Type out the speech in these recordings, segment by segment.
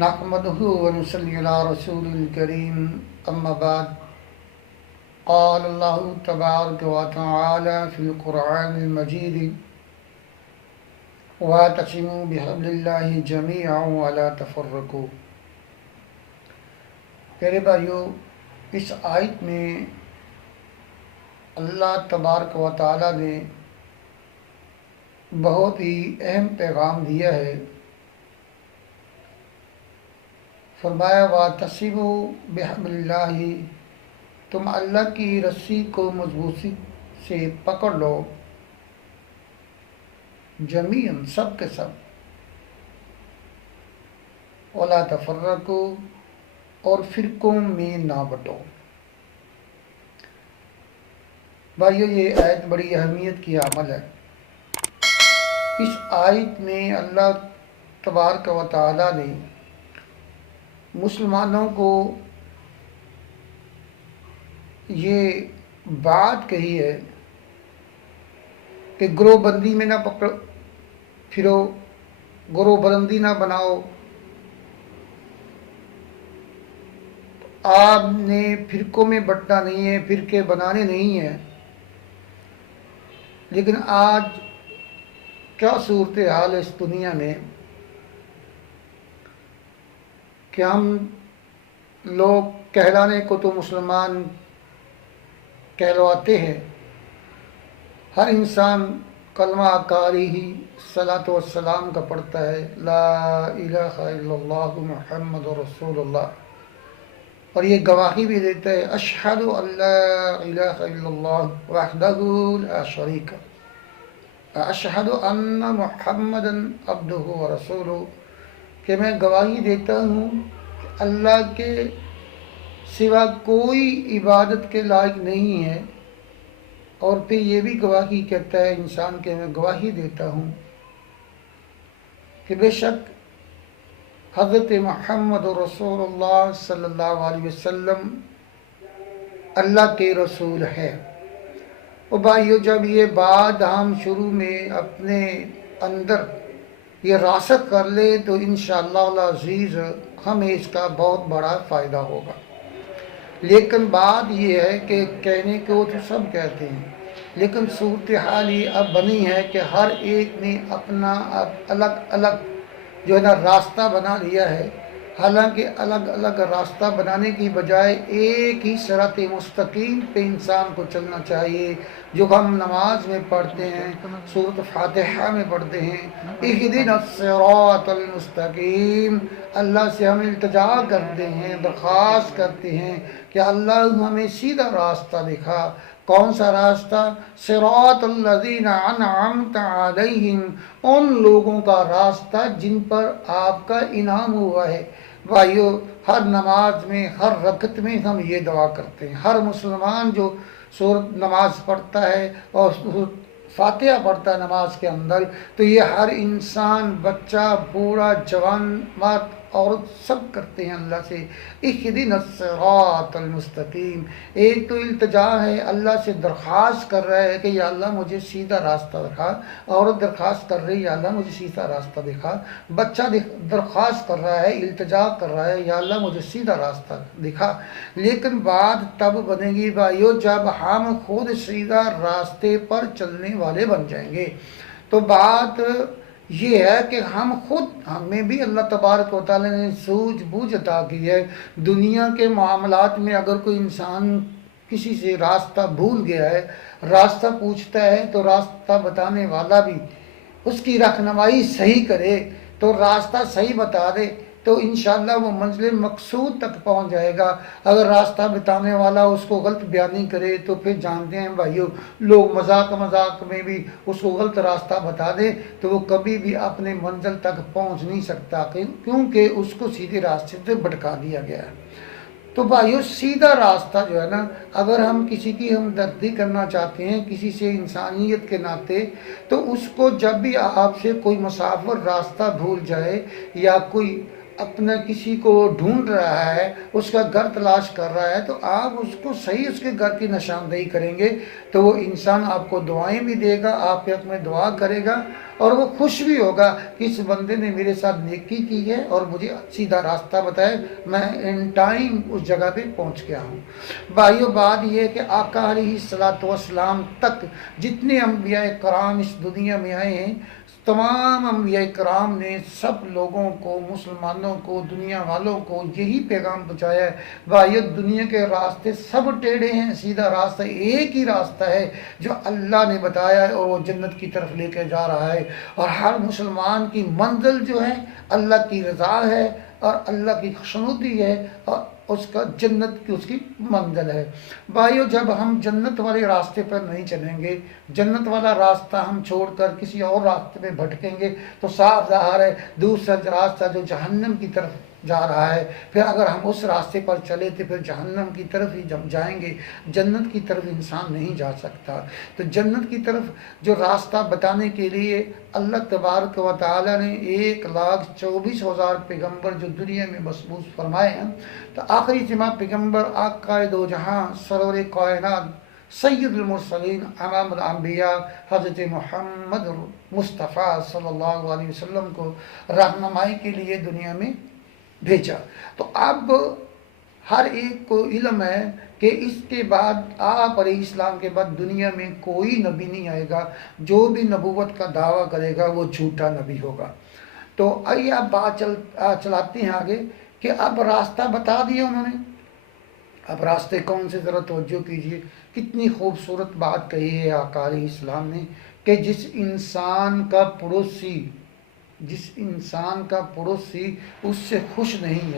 نحمده ونصلي على رسول الكريم أما بعد قال الله تبارك وتعالى في القرآن المجيد واعتصموا بحبل الله جميعا ولا تفرقوا۔ پیارے بھائیو، اس آیت میں اللہ تبارک و تعالی نے بہت ہی اہم پیغام دیا ہے۔ فرمایا وَاعْتَصِمُوا بِحَبْلِ اللَّهِ، تم اللہ کی رسی کو مضبوطی سے پکڑ لو، جمیعاً سب کے سب، وَلَا تَفَرَّقُوا، اور فرقوں میں نہ بٹو۔ بھائیو، یہ آیت بڑی اہمیت کی عمل ہے۔ اس آیت میں اللہ تبارک و تعالی نے مسلمانوں کو یہ بات کہی ہے کہ گروہ بندی میں نہ پکڑ پھرو، گروہ بندی نہ بناؤ۔ آپ نے فرقوں میں بٹنا نہیں ہے، فرقے بنانے نہیں ہیں۔ لیکن آج کیا صورتحال ہے اس دنیا میں کہ ہم لوگ کہلانے کو تو مسلمان کہلواتے ہیں، ہر انسان کلمہ کاری ہی صلاۃ والسلام کا پڑھتا ہے، لا الہ الا اللہ محمد رسول اللہ، اور یہ گواہی بھی دیتا ہے اشہد ان لا الہ الا اللہ وحدہ لا شریک لہ، اشہد ان محمدا عبدہ ورسولہ، کہ میں گواہی دیتا ہوں کہ اللہ کے سوا کوئی عبادت کے لائق نہیں ہے، اور پھر یہ بھی گواہی کہتا ہے انسان کہ میں گواہی دیتا ہوں کہ بے شک حضرت محمد رسول اللہ صلی اللہ علیہ وسلم اللہ کے رسول ہے۔ اور بھائیو، جب یہ بات ہم شروع میں اپنے اندر یہ راسخ کر لے تو انشاءاللہ العزیز ہمیں اس کا بہت بڑا فائدہ ہوگا۔ لیکن بات یہ ہے کہ کہنے کو تو سب کہتے ہیں، لیکن صورتحال یہ اب بنی ہے کہ ہر ایک نے اپنا اب الگ الگ جو ہے نا راستہ بنا لیا ہے۔ حالانکہ الگ الگ راستہ بنانے کی بجائے ایک ہی صراط مستقیم پہ انسان کو چلنا چاہیے، جو ہم نماز میں پڑھتے ہیں، سورۃ فاتحہ میں پڑھتے ہیں، اہدنا الصراط المستقیم۔ اللہ سے ہم التجا کرتے ہیں، درخواست کرتے ہیں کہ اللہ ہمیں سیدھا راستہ دکھا۔ کون سا راستہ؟ صراط الذین انعمت علیہم، ان لوگوں کا راستہ جن پر آپ کا انعام ہوا ہے۔ بھائیو، ہر نماز میں، ہر رکعت میں ہم یہ دعا کرتے ہیں۔ ہر مسلمان جو سورت نماز پڑھتا ہے اور فاتحہ پڑھتا ہے نماز کے اندر، تو یہ ہر انسان، بچہ، بوڑھا، جوان، مرد، عورت سب کرتے ہیں اللہ سے اہدنا الصراط المستقیم۔ ایک تو التجا ہے، اللہ سے درخواست کر رہا ہے کہ یا اللہ مجھے سیدھا راستہ دکھا، عورت درخواست کر رہی ہے یا اللہ مجھے سیدھا راستہ دکھا، بچہ درخواست کر رہا ہے، التجا کر رہا ہے یا اللہ مجھے سیدھا راستہ دکھا۔ لیکن بات تب بنے گی بھائیو جب ہم خود سیدھا راستے پر چلنے والے بن جائیں گے۔ تو بات یہ ہے کہ ہمیں بھی اللہ تبارک و تعالی نے سوجھ بوجھ عطا کی ہے۔ دنیا کے معاملات میں اگر کوئی انسان کسی سے راستہ بھول گیا ہے، راستہ پوچھتا ہے تو راستہ بتانے والا بھی اس کی رہنمائی صحیح کرے، تو راستہ صحیح بتا دے تو انشاءاللہ وہ منزل مقصود تک پہنچ جائے گا۔ اگر راستہ بتانے والا اس کو غلط بیانی کرے تو پھر جانتے ہیں بھائیو، لوگ مذاق میں بھی اس کو غلط راستہ بتا دے تو وہ کبھی بھی اپنے منزل تک پہنچ نہیں سکتا، کیونکہ اس کو سیدھے راستے سے بھٹکا دیا گیا ہے۔ تو بھائیو، سیدھا راستہ جو ہے نا، اگر ہم کسی کی ہمدردی کرنا چاہتے ہیں کسی سے انسانیت کے ناطے، تو اس کو جب بھی آپ سے کوئی مسافر راستہ بھول جائے یا کوئی اپنا کسی کو ڈھونڈ رہا ہے، اس کا گھر تلاش کر رہا ہے، تو آپ اس کو صحیح اس کے گھر کی نشاندہی کریں گے تو وہ انسان آپ کو دعائیں بھی دے گا، آپ کے حق میں دعا کرے گا، اور وہ خوش بھی ہوگا کہ اس بندے نے میرے ساتھ نیکی کی ہے اور مجھے سیدھا راستہ بتایا، میں ان ٹائم اس جگہ پہ پہنچ گیا ہوں۔ بھائیو، بات یہ ہے کہ آقا علیہ الصلوۃ والسلام تک جتنے انبیاء کرام اس دنیا میں آئے ہیں، تمام انبیاء کرام نے سب لوگوں کو، مسلمانوں کو، دنیا والوں کو یہی پیغام پہنچایا ہے۔ بھائیو، دنیا کے راستے سب ٹیڑھے ہیں، سیدھا راستہ ایک ہی راستہ ہے جو اللہ نے بتایا ہے، اور وہ جنت کی طرف لے کے جا رہا ہے۔ اور ہر مسلمان کی منزل جو ہے اللہ کی رضا ہے اور اللہ کی خوشنودی ہے، اور اس کا جنت کی اس کی منزل ہے۔ بھائیو، جب ہم جنت والے راستے پر نہیں چلیں گے، جنت والا راستہ ہم چھوڑ کر کسی اور راستے پہ بھٹکیں گے، تو صاف ظاہر ہے دوسرا راستہ جو جہنم کی طرف جا رہا ہے، پھر اگر ہم اس راستے پر چلے تو پھر جہنم کی طرف ہی جب جائیں گے، جنت کی طرف انسان نہیں جا سکتا۔ تو جنت کی طرف جو راستہ بتانے کے لیے اللہ تبارک و تعالی نے 1,24,000 پیغمبر جو دنیا میں مبعوث فرمائے ہیں، تو آخری جمع پیغمبر آقا دو جہاں سرور کائنات سید المرسلین امام الانبیاء حضرت محمد مصطفیٰ صلی اللہ علیہ وسلم کو رہنمائی کے لیے دنیا میں بھیجا۔ تو اب ہر ایک کو علم ہے کہ اس کے بعد آپ علیہ السلام کے بعد دنیا میں کوئی نبی نہیں آئے گا، جو بھی نبوت کا دعویٰ کرے گا وہ جھوٹا نبی ہوگا۔ تو آئیے آپ بات چلاتے ہیں آگے کہ اب راستہ بتا دیا انہوں نے، اب راستے کون سے، ذرا توجہ کیجئے، کتنی خوبصورت بات کہی ہے آقا علیہ السلام نے کہ جس انسان کا پڑوسی اس سے خوش نہیں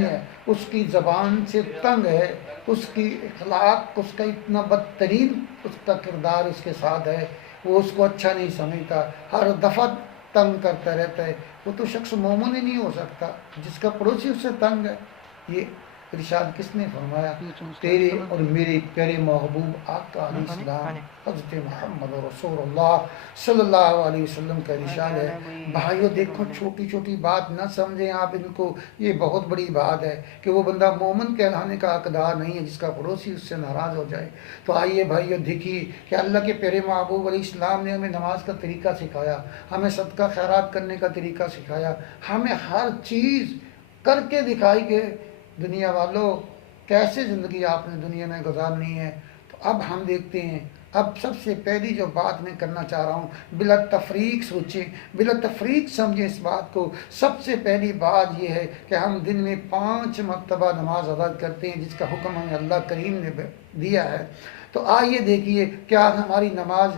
ہے، اس کی زبان سے تنگ ہے، اس کی اخلاق، اس کا اتنا بدترین اس کا کردار اس کے ساتھ ہے، وہ اس کو اچھا نہیں سمجھتا، ہر دفعہ تنگ کرتا رہتا ہے، وہ تو شخص مومن ہی نہیں ہو سکتا جس کا پڑوسی اس سے تنگ ہے۔ یہ ارشاد کس نے فرمایا؟ تیرے اور میرے پیارے محبوب آقا علیہ السلام حضرت محمد رسول اللہ صلی اللہ علیہ وسلم کا ارشاد ہے۔ بھائیو دیکھو، چھوٹی چھوٹی بات نہ سمجھیں آپ ان کو، یہ بہت بڑی بات ہے کہ وہ بندہ مومن کہلانے کا حقدار نہیں ہے جس کا پڑوسی اس سے ناراض ہو جائے۔ تو آئیے بھائیو دیکھیے کہ اللہ کے پیارے محبوب علیہ السلام نے ہمیں نماز کا طریقہ سکھایا، ہمیں صدقہ خیرات کرنے کا طریقہ سکھایا، ہمیں ہر چیز کر کے دکھائی کہ دنیا والوں کیسے زندگی آپ نے دنیا میں گزارنی ہے۔ تو اب ہم دیکھتے ہیں، اب سب سے پہلی جو بات میں کرنا چاہ رہا ہوں، بلا تفریق سوچیں، بلا تفریق سمجھیں اس بات کو۔ سب سے پہلی بات یہ ہے کہ ہم دن میں 5 مرتبہ نماز ادا کرتے ہیں جس کا حکم ہمیں اللہ کریم نے دیا ہے۔ تو آئیے دیکھیے کیا ہماری نماز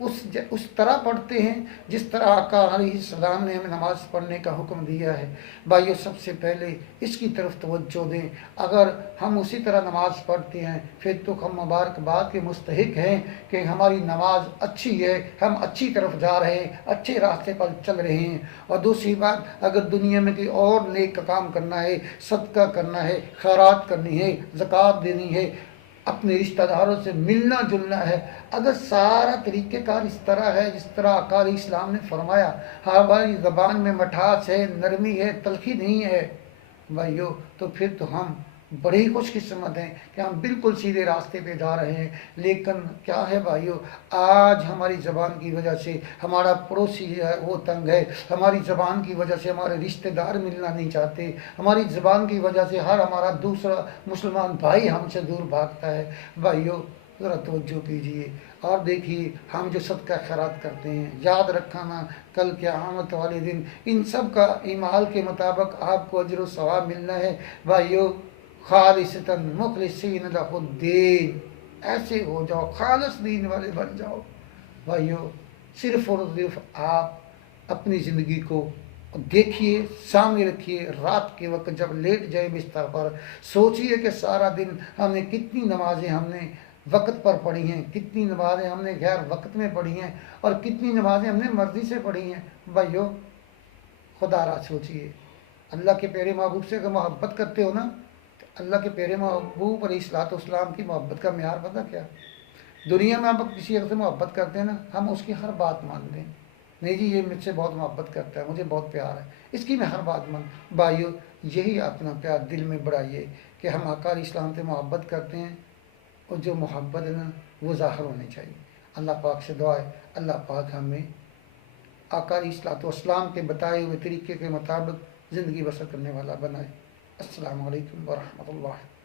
اس طرح پڑھتے ہیں جس طرح آقا علیہ السلام نے ہمیں نماز پڑھنے کا حکم دیا ہے؟ بھائیو سب سے پہلے اس کی طرف توجہ دیں۔ اگر ہم اسی طرح نماز پڑھتے ہیں پھر تو ہم مبارکباد کے مستحق ہیں کہ ہماری نماز اچھی ہے، ہم اچھی طرف جا رہے ہیں، اچھے راستے پر چل رہے ہیں۔ اور دوسری بات، اگر دنیا میں کوئی اور نیک کام کرنا ہے، صدقہ کرنا ہے، خیرات کرنی ہے، زکوٰۃ دینی ہے، اپنے رشتہ داروں سے ملنا جلنا ہے، اگر سارا طریقہ کار اس طرح ہے جس طرح آقا علیہ السلام نے فرمایا، ہماری زبان میں مٹھاس ہے، نرمی ہے، تلخی نہیں ہے بھائیو، تو پھر تو ہم بڑے ہی خوش قسمت ہیں کہ ہم بالکل سیدھے راستے پہ جا رہے ہیں۔ لیکن کیا ہے بھائیو، آج ہماری زبان کی وجہ سے ہمارا پڑوسی ہے وہ تنگ ہے، ہماری زبان کی وجہ سے ہمارے رشتہ دار ملنا نہیں چاہتے، ہماری زبان کی وجہ سے ہمارا دوسرا مسلمان بھائی ہم سے دور بھاگتا ہے۔ بھائیو ذرا توجہ کیجئے اور دیکھیے، ہم جو صدقہ خیرات کرتے ہیں، یاد رکھنا کل قیامت والے دن ان سب کا اعمال کے مطابق آپ کو اجر و ثواب ملنا ہے۔ بھائیو خالصتاً مخلصین لہ الدین، ایسے ہو جاؤ، خالص دین والے بن جاؤ۔ بھائیو صرف اور صرف آپ اپنی زندگی کو دیکھیے، سامنے رکھیے، رات کے وقت جب لیٹ جائے بستر پر سوچیے کہ سارا دن ہم نے کتنی نمازیں ہم نے وقت پر پڑھی ہیں، کتنی نمازیں ہم نے غیر وقت میں پڑھی ہیں، اور کتنی نمازیں ہم نے مرضی سے پڑھی ہیں۔ بھائیو خدا را سوچیے، اللہ کے پیارے محبوب سے اگر محبت کرتے ہو نا، تو اللہ کے پیارے محبوب علیہ الصلوۃ والسلام کی محبت کا معیار پتہ کیا؟ دنیا میں آپ کسی سے محبت کرتے ہیں نا، ہم اس کی ہر بات مان لیں، نہیں جی یہ مجھ سے بہت محبت کرتا ہے، مجھے بہت پیار ہے، اس کی میں ہر بات مان۔ بھائیو یہی اپنا پیار دل میں بڑھائیے کہ ہم آقا علیہ السلام سے محبت کرتے ہیں، اور جو محبت ہے نا وہ ظاہر ہونی چاہیے۔ اللہ پاک سے دعا ہے اللہ پاک ہمیں آقا علیہ الصلوۃ والسلام کے بتائے ہوئے طریقے کے مطابق زندگی بسر کرنے والا بنائے۔ السلام علیکم ورحمۃ اللہ۔